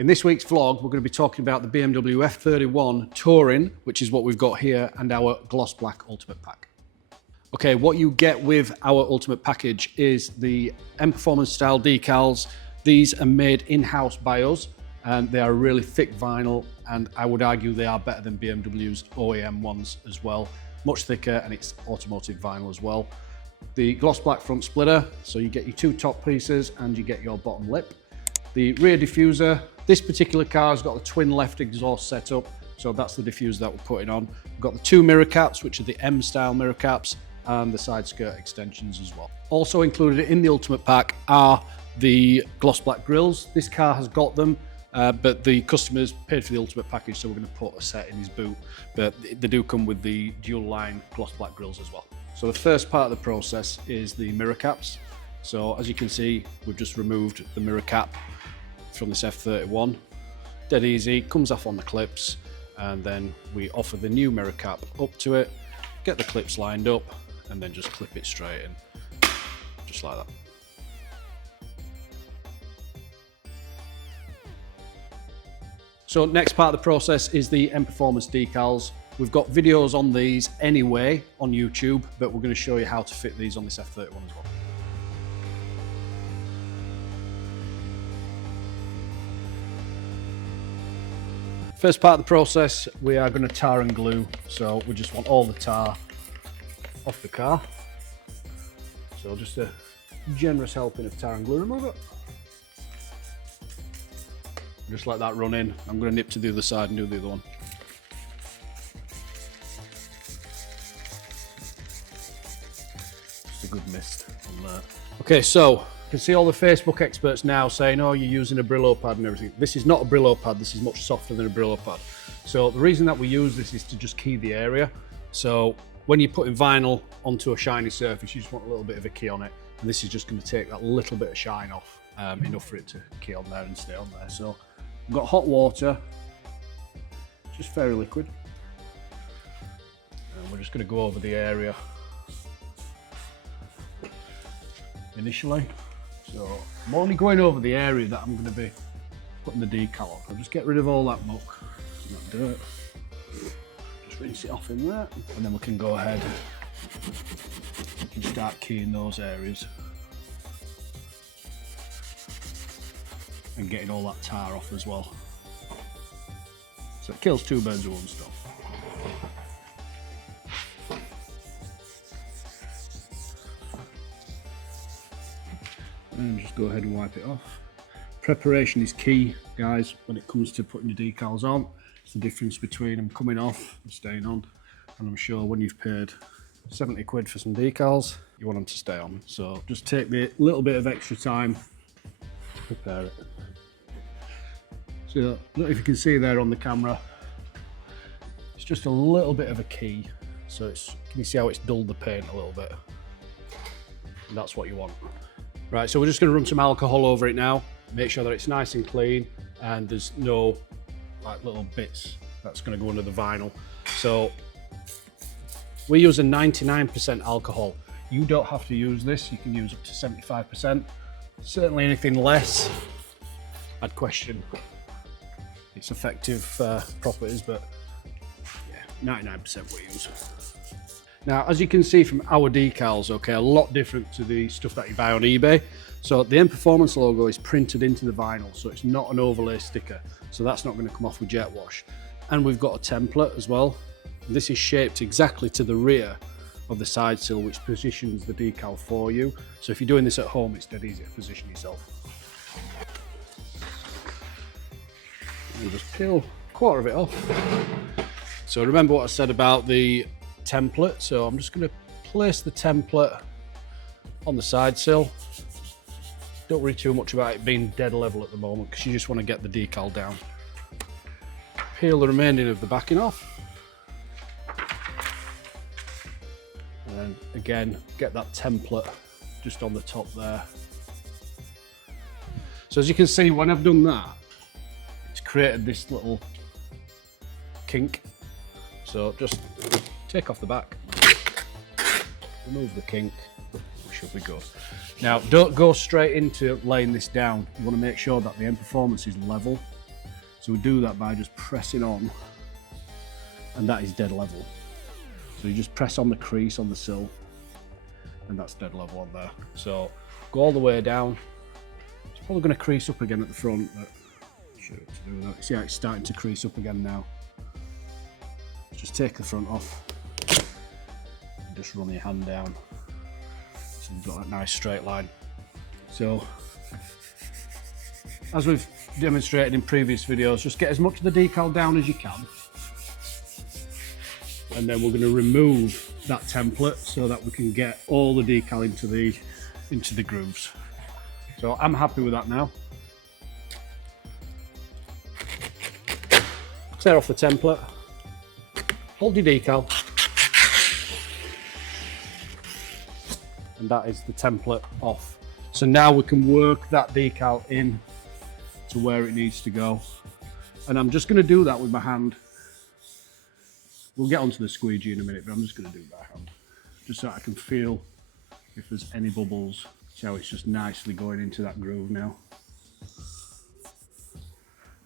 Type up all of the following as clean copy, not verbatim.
In this week's vlog, we're going to be talking about the BMW F31 Touring, which is what we've got here, and our Gloss Black Ultimate Pack. Okay, what you get with our Ultimate Package is the M Performance style decals. These are made in-house by us, and they are really thick vinyl, and I would argue they are better than BMW's OEM ones as well. Much thicker, and it's automotive vinyl as well. The Gloss Black front splitter, so you get your two top pieces and you get your bottom lip. The rear diffuser, this particular car has got the twin left exhaust setup, so that's the diffuser that we're putting on. We've got the two mirror caps, which are the M style mirror caps, and the side skirt extensions as well. Also included in the Ultimate Pack are the Gloss Black grills. This car has got them, but the customers paid for the Ultimate Package, so we're going to put a set in his boot. But they do come with the dual line Gloss Black grills as well. So the first part of the process is the mirror caps. So as you can see, we've just removed the mirror cap from this F31. Dead easy, comes off on the clips, and then we offer the new mirror cap up to it, get the clips lined up, and then just clip it straight in, just like that. So next part of the process is the M Performance decals. We've got videos on these anyway on YouTube, but we're going to show you how to fit these on this F31 as well. First part of the process, we are going to tar and glue. So we just want all the tar off the car. So just a generous helping of tar and glue remover. Just let that run in. I'm going to nip to the other side and do the other one. Just a good mist on there. Okay, so you can see all the Facebook experts now saying, oh, you're using a Brillo pad and everything. This is not a Brillo pad. This is much softer than a Brillo pad. So the reason that we use this is to just key the area. So when you're putting vinyl onto a shiny surface, you just want a little bit of a key on it. And this is just going to take that little bit of shine off, enough for it to key on there and stay on there. So we've got hot water, just very liquid. And we're just going to go over the area initially. So I'm only going over the area that I'm going to be putting the decal on. I'll just get rid of all that muck and that dirt. Just rinse it off in there, and then we can go ahead and start keying those areas and getting all that tar off as well. So it kills two birds with one stone. And just go ahead and wipe it off. Preparation is key, guys, when it comes to putting your decals on. It's the difference between them coming off and staying on. And I'm sure when you've paid 70 quid for some decals, you want them to stay on. So just take the little bit of extra time to prepare it. So I don't know if you can see there on the camera, it's just a little bit of a key. So it's, can you see how it's dulled the paint a little bit? And that's what you want. Right, so we're just going to run some alcohol over it now, make sure that it's nice and clean and there's no like little bits that's going to go under the vinyl. So we use a 99% alcohol. You don't have to use this, you can use up to 75%. Certainly anything less, I'd question its effective properties, but yeah, 99% we use. Now, as you can see from our decals, okay, a lot different to the stuff that you buy on eBay. So the M Performance logo is printed into the vinyl, so it's not an overlay sticker. So that's not going to come off with jet wash. And we've got a template as well. This is shaped exactly to the rear of the side sill, which positions the decal for you. So if you're doing this at home, it's dead easy to position yourself. And just peel a quarter of it off. So remember what I said about the template, so I'm just going to place the template on the side sill. Don't worry too much about it being dead level at the moment, because you just want to get the decal down. Peel the remaining of the backing off, and again get that template just on the top there. So as you can see, when I've done that, it's created this little kink. So just take off the back, remove the kink, we should be good. Now, don't go straight into laying this down. You want to make sure that the M Performance is level So we do that by just pressing on, and that is dead level. So you just press on the crease on the sill, and that's dead level on there. So go all the way down. It's probably going to crease up again at the front, but I'm sure what to do with that. See how it's starting to crease up again now. Just take the front off and just run your hand down. So you've got that nice straight line. So as we've demonstrated in previous videos, just get as much of the decal down as you can. And then we're going to remove that template so that we can get all the decal into the grooves. So I'm happy with that now. Tear off the template, hold your decal, and that is the template off. So now we can work that decal in to where it needs to go. And I'm just going to do that with my hand. We'll get onto the squeegee in a minute, but I'm just going to do it by hand, just so I can feel if there's any bubbles. See how it's just nicely going into that groove now.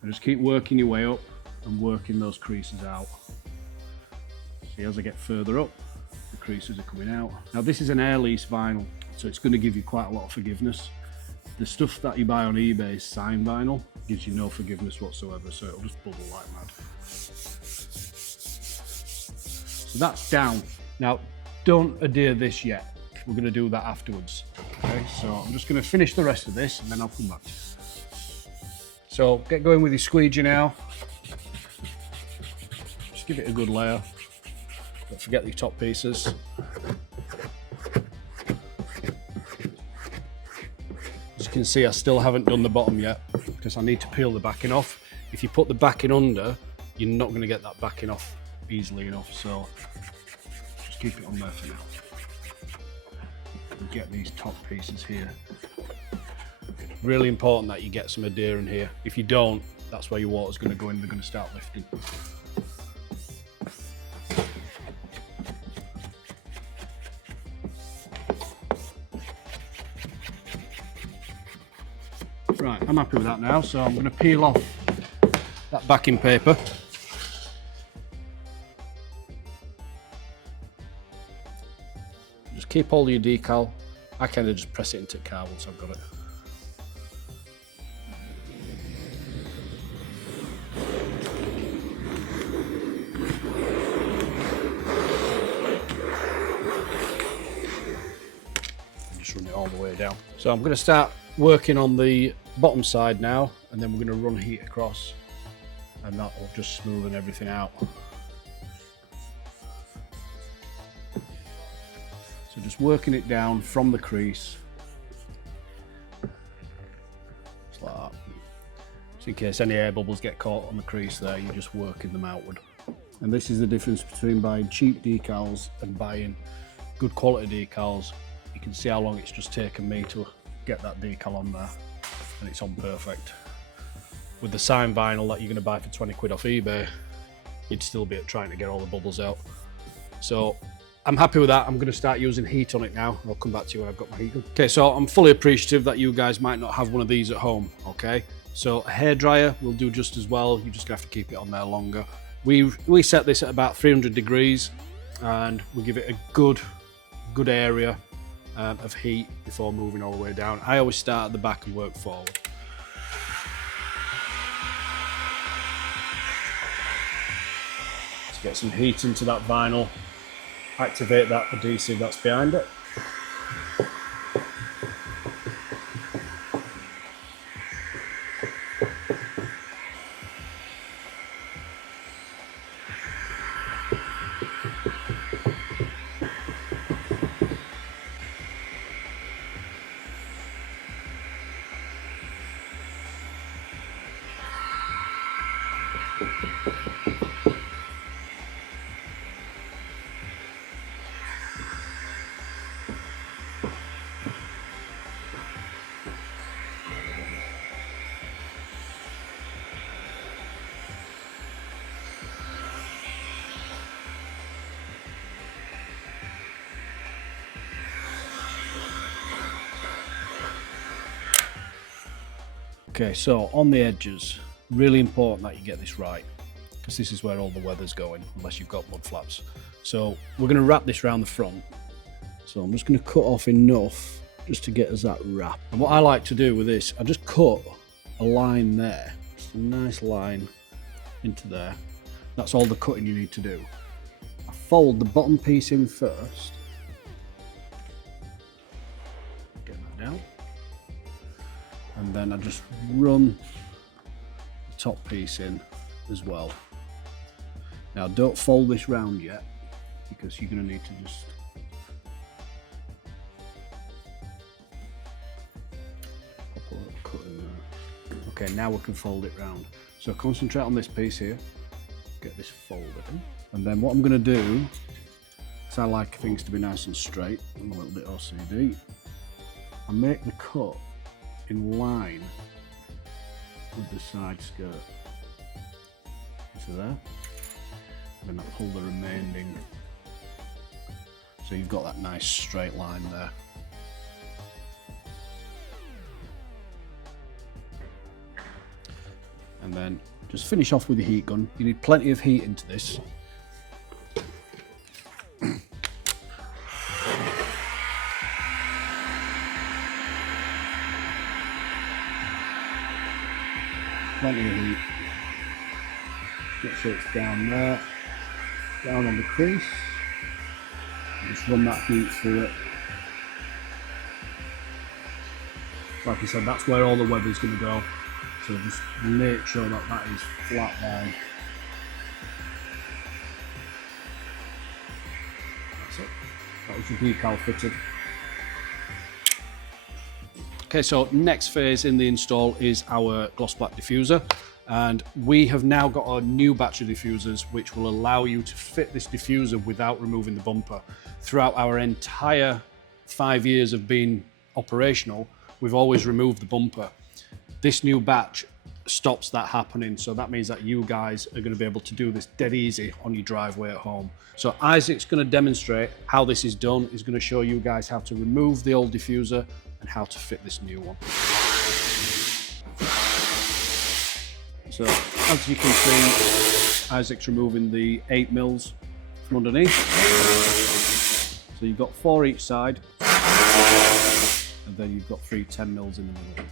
And just keep working your way up and working those creases out. See, as I get further up, the creases are coming out. Now this is an air lease vinyl, so it's going to give you quite a lot of forgiveness. The stuff that you buy on eBay is sign vinyl, gives you no forgiveness whatsoever, so it'll just bubble like mad. So that's down. Now, don't adhere this yet. We're going to do that afterwards. Okay, so I'm just going to finish the rest of this and then I'll come back to you. So get going with your squeegee now. Just give it a good layer. Don't forget the top pieces. As you can see, I still haven't done the bottom yet because I need to peel the backing off. If you put the backing under, you're not going to get that backing off easily enough, so just keep it on there for now. And get these top pieces here. Really important that you get some adherent here. If you don't, that's where your water's going to go in, they're going to start lifting. Right, I'm happy with that now, so I'm going to peel off that backing paper. Just keep hold of your decal. I kind of just press it into the car once I've got it. And just run it all the way down. So I'm going to start working on the bottom side now, and then we're going to run heat across, and that will just smoothen everything out. So just working it down from the crease, just like that. So in case any air bubbles get caught on the crease there, you're just working them outward. And this is the difference between buying cheap decals and buying good quality decals. You can see how long it's just taken me to get that decal on there, and it's on perfect. With the sign vinyl that you're going to buy for 20 quid off eBay, you'd still be trying to get all the bubbles out. So I'm happy with that. I'm going to start using heat on it now. I'll come back to you when I've got my heat gun. Okay, so I'm fully appreciative that you guys might not have one of these at home, okay? So a hairdryer will do just as well. You're just going to have to keep it on there longer. We set this at about 300 degrees, and we give it a good area of heat before moving all the way down. I always start at the back and work forward. Let's get some heat into that vinyl. Activate that adhesive that's behind it. Okay, so on the edges, Really important that you get this right, because this is where all the weather's going, unless you've got mud flaps. So we're going to wrap this around the front. So I'm just going to cut off enough just to get us that wrap. And what I like to do with this, I just cut a line there, just a nice line into there. That's all the cutting you need to do. I fold the bottom piece in first. Get that down. And then I just run the top piece in as well. Now don't fold this round yet, because you're going to need to just pop a little cut in there. Okay, now we can fold it round. So concentrate on this piece here, get this folded in. And then what I'm going to do, because I like things to be nice and straight, I'm a little bit OCD, I make the cut in line with the side skirt. So there. Then I pull the remaining, so you've got that nice straight line there. And then just finish off with the heat gun. You need plenty of heat into this. Plenty of heat. Make sure it's down there, down on the crease. And just run that heat through it. Like I said, that's where all the weather's going to go. So just make sure that that is flat down. That's it. That was the decal fitted. Okay, so next phase in the install is our gloss black diffuser, and we have now got a new batch of diffusers which will allow you to fit this diffuser without removing the bumper. Throughout our entire 5 years of being operational, we've always removed the bumper. This new batch stops that happening, so that means that you guys are going to be able to do this dead easy on your driveway at home. So Isaac's going to demonstrate how this is done. He's going to show you guys how to remove the old diffuser and how to fit this new one. So as you can see, Isaac's removing the 8mm from underneath. So you've got 4 each side, and then you've got 3 10mm in the middle.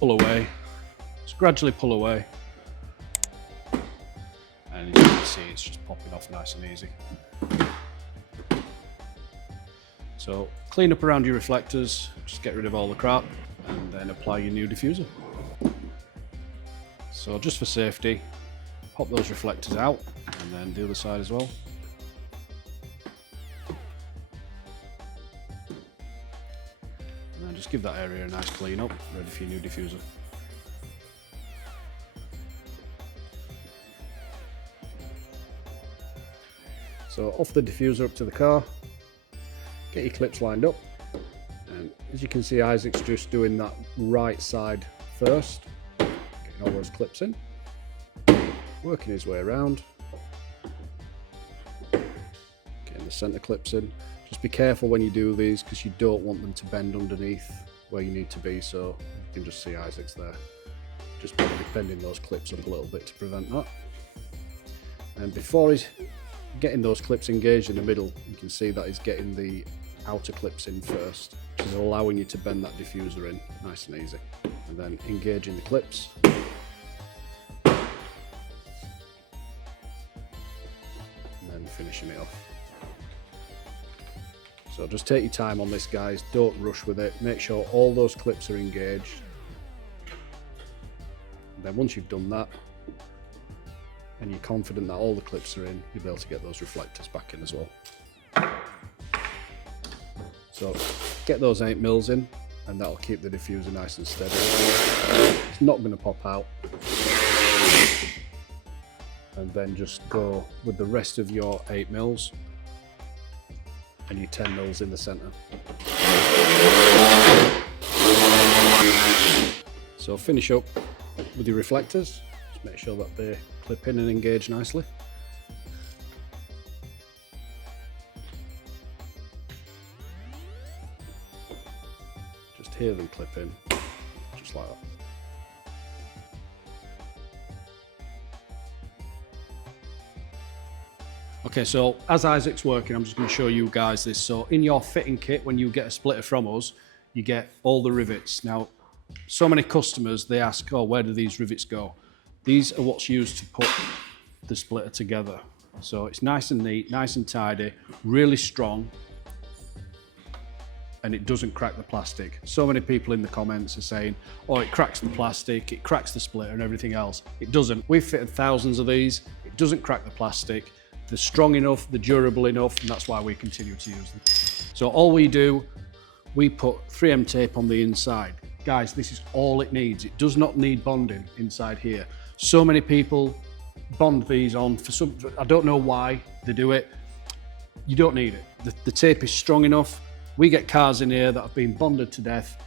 Pull away, just gradually pull away, and as you can see, it's just popping off nice and easy. So clean up around your reflectors, just get rid of all the crap, and then apply your new diffuser. So just for safety, pop those reflectors out, and then the other side as well. And then just give that area a nice clean up, ready for your new diffuser. So off the diffuser up to the car, get your clips lined up, and as you can see, Isaac's just doing that right side first, getting all those clips in, working his way around, getting the centre clips in. Just be careful when you do these, because you don't want them to bend underneath where you need to be, so you can just see Isaac's there, just bending those clips up a little bit to prevent that. And before he's getting those clips engaged in the middle, you can see that he's getting the outer clips in first, which is allowing you to bend that diffuser in nice and easy. And then engaging the clips. And then finishing it off. So just take your time on this, guys, don't rush with it, make sure all those clips are engaged. And then once you've done that, and you're confident that all the clips are in, you'll be able to get those reflectors back in as well. So get those 8mm in, and that'll keep the diffuser nice and steady. It's not going to pop out. And then just go with the rest of your 8mm and your 10mm in the centre. So finish up with your reflectors. Just make sure that they clip in and engage nicely. Just hear them clip in, just like that. Okay, so as Isaac's working, I'm just going to show you guys this. So in your fitting kit, when you get a splitter from us, you get all the rivets. Now, so many customers, they ask, oh, where do these rivets go? These are what's used to put the splitter together. So it's nice and neat, nice and tidy, really strong, and it doesn't crack the plastic. So many people in the comments are saying, oh, it cracks the plastic, it cracks the splitter and everything else. It doesn't. We've fitted thousands of these. It doesn't crack the plastic. They're strong enough, they're durable enough, and that's why we continue to use them. So all we do, we put 3M tape on the inside. Guys, this is all it needs. It does not need bonding inside here. So many people bond these on for some, I don't know why they do it. You don't need it. The tape is strong enough. We get cars in here that have been bonded to death.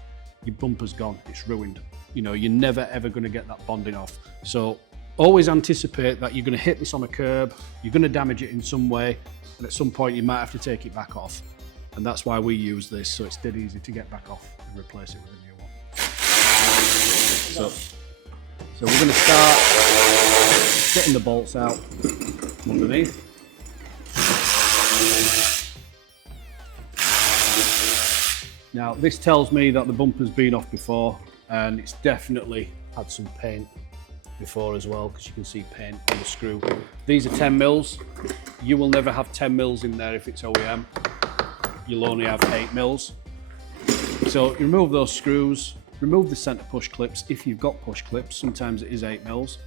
Your bumper's gone, it's ruined. You know, you're never ever gonna get that bonding off. So always anticipate that you're gonna hit this on a curb, you're gonna damage it in some way, and at some point you might have to take it back off. And that's why we use this, so it's dead easy to get back off and replace it with a new one. So we're gonna start getting the bolts out from underneath. Now this tells me that the bumper's been off before, and it's definitely had some paint before as well, because you can see paint on the screw. These are 10 mils. You will never have 10 mils in there if it's OEM. You'll only have 8 mils. So you remove those screws, remove the center push clips if you've got push clips. Sometimes it is 8 mils,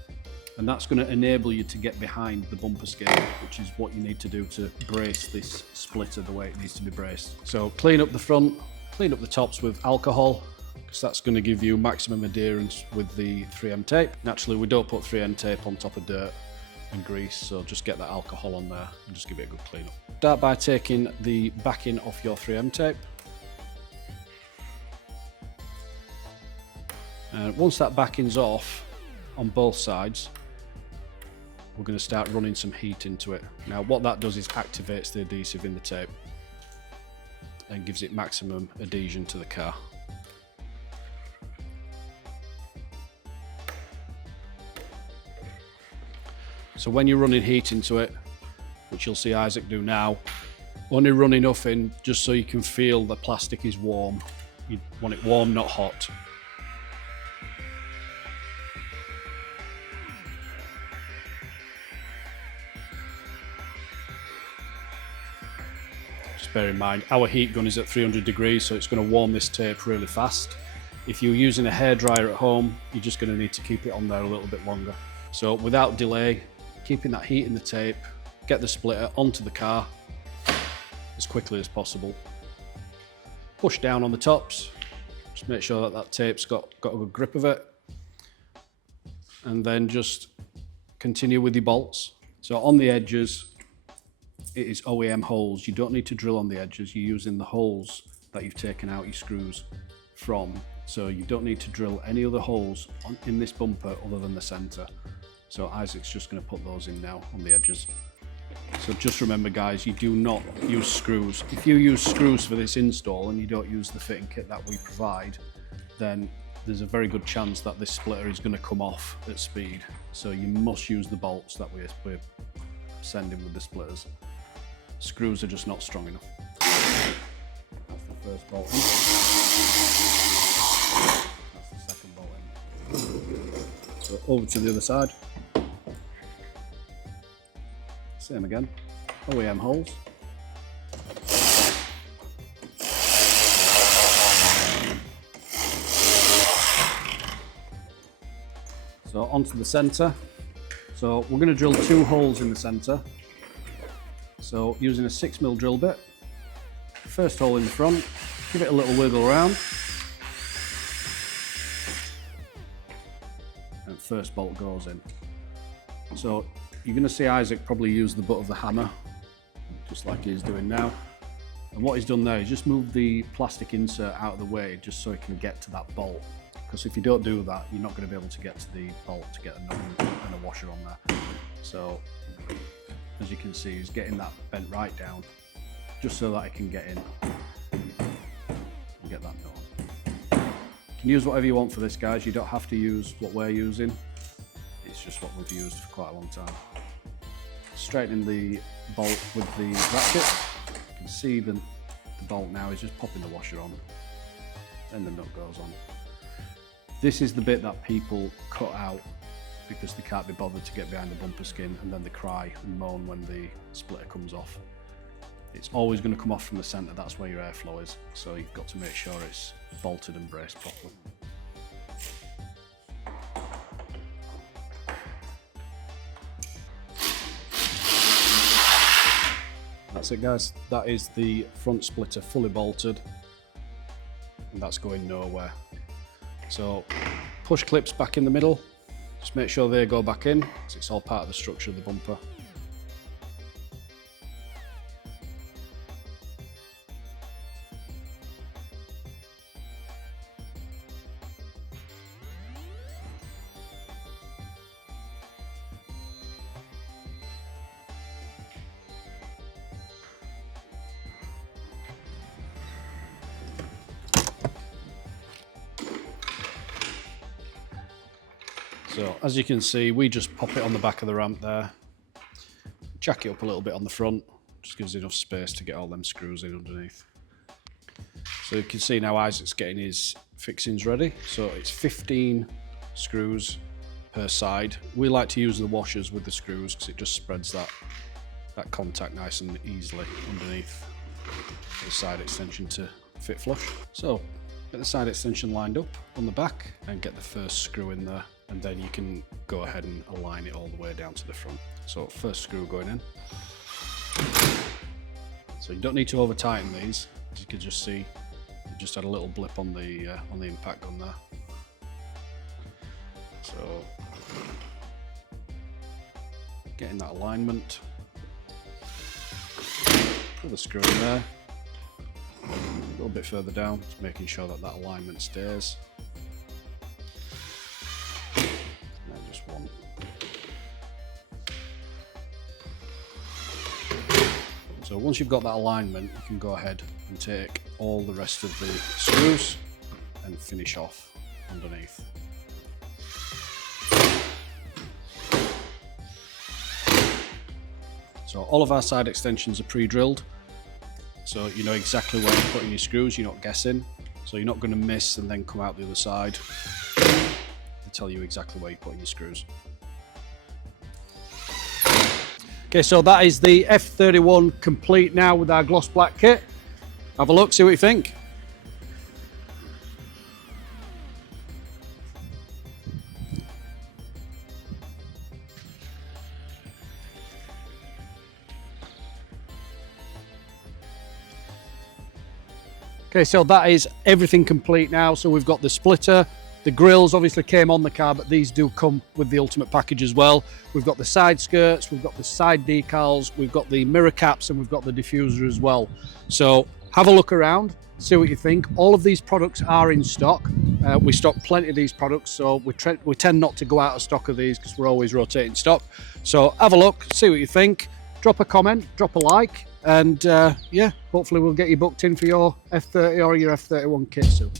and that's going to enable you to get behind the bumper scale, which is what you need to do to brace this splitter the way it needs to be braced. So clean up the front, clean up the tops with alcohol, because that's going to give you maximum adherence with the 3M tape. Naturally, we don't put 3M tape on top of dirt and grease, so just get that alcohol on there and just give it a good clean up. Start by taking the backing off your 3M tape. And once that backing's off on both sides, we're going to start running some heat into it. Now what that does is activates the adhesive in the tape and gives it maximum adhesion to the car. So when you're running heat into it, which you'll see Isaac do now, only run enough in just so you can feel the plastic is warm. You want it warm, not hot. Just bear in mind, our heat gun is at 300 degrees, so it's going to warm this tape really fast. If you're using a hairdryer at home, you're just going to need to keep it on there a little bit longer. So without delay, keeping that heat in the tape, get the splitter onto the car as quickly as possible. Push down on the tops, just make sure that that tape's got a good grip of it, and then just continue with your bolts. So on the edges, it is OEM holes. You don't need to drill on the edges, you're using the holes that you've taken out your screws from. So you don't need to drill any other holes in this bumper other than the center. So Isaac's just going to put those in now on the edges. So just remember guys, you do not use screws. If you use screws for this install and you don't use the fitting kit that we provide, then there's a very good chance that this splitter is going to come off at speed. So you must use the bolts that we're sending with the splitters. Screws are just not strong enough. That's the first bolt in. That's the second bolt in. So over to the other side. Same again, OEM holes. So onto the center. So we're going to drill 2 holes in the center. So using a 6mm drill bit, first hole in the front, give it a little wiggle around. And first bolt goes in. So you're going to see Isaac probably use the butt of the hammer, just like he's doing now. And what he's done there is just move the plastic insert out of the way, just so he can get to that bolt. Because if you don't do that, you're not going to be able to get to the bolt to get a nut and a washer on there. So, as you can see, he's getting that bent right down, just so that I can get in and get that nut on. You can use whatever you want for this, guys. You don't have to use what we're using. It's just what we've used for quite a long time. straightening the bolt with the ratchet. You can see the bolt now is just popping the washer on, and the nut goes on. This is the bit that people cut out because they can't be bothered to get behind the bumper skin, and then they cry and moan when the splitter comes off. It's always going to come off from the centre, that's where your airflow is, so you've got to make sure it's bolted and braced properly. That's it guys, that is the front splitter fully bolted, and that's going nowhere. So push clips back in the middle, just make sure they go back in, because it's all part of the structure of the bumper. So as you can see, we just pop it on the back of the ramp there, jack it up a little bit on the front, just gives enough space to get all them screws in underneath. So you can see now Isaac's getting his fixings ready. So it's 15 screws per side. We like to use the washers with the screws because it just spreads that contact nice and easily underneath the side extension to fit flush. So get the side extension lined up on the back and get the first screw in there, and then you can go ahead and align it all the way down to the front. So first screw going in. So you don't need to over tighten these, as you can just see, you just had a little blip on the impact gun there. So getting that alignment, put the screw in there, a little bit further down, just making sure that that alignment stays. One. So once you've got that alignment, you can go ahead and take all the rest of the screws and finish off underneath. So all of our side extensions are pre-drilled, so you know exactly where you're putting your screws, you're not guessing, so you're not going to miss and then come out the other side. Tell you exactly where you're putting your screws. Okay, so that is the F31 complete now with our gloss black kit. Have a look, see what you think. Okay, so that is everything complete now. So we've got the splitter, the grills obviously came on the car, but these do come with the ultimate package as well. We've got the side skirts, we've got the side decals, we've got the mirror caps, and we've got the diffuser as well. So have a look around, see what you think. All of these products are in stock. We stock plenty of these products, so we tend not to go out of stock of these because we're always rotating stock. So have a look, see what you think. Drop a comment, drop a like, and yeah, hopefully we'll get you booked in for your F30 or your F31 kit soon.